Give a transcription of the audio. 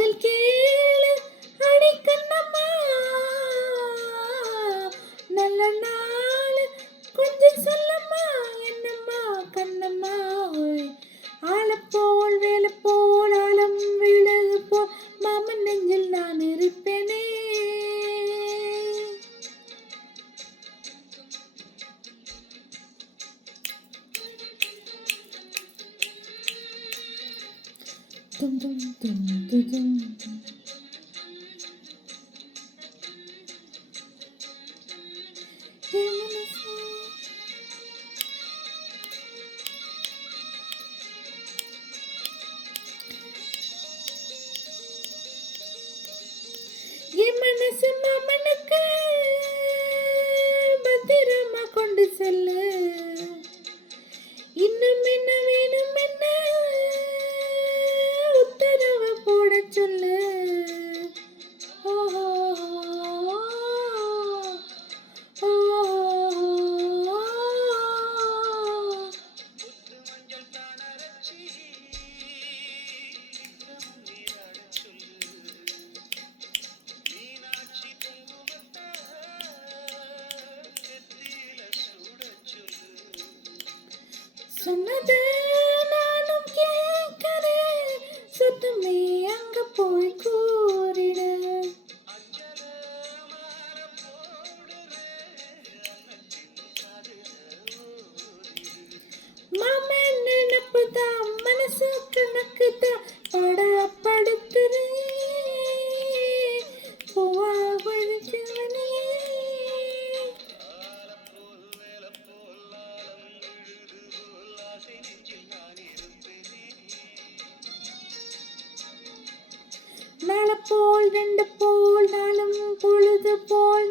காதில் கேளு அடி கண்ணம்மா, நல்ல நாள் கொஞ்சம் சொல்லம்மா, என்னம்மா கண்ணம்மா. ஆளப்போல் வேலை போல் ஆழம் விழுது போல் மாமன் நெஞ்சில் நான் இருப்பேனே. Dum dum dum dum dum. என் மனசு மாமனுக்கு பத்திரமா கொண்டு செல்லு. இன்னும் என்ன வேணும் என்ன உத்தரவு போட சொல்லு. ஓஹோ சொன்னது நானும் கேட்கிறேன், சத்தமே அங்க போய் கூறிடு. மாமன் நினப்பு தான் மனசு கணக்கு தான் படப்படுத்துறேன். பூவா வழிச்சவனே நாள போல் ரெண்டு போல் நாளும் பொழுது போல்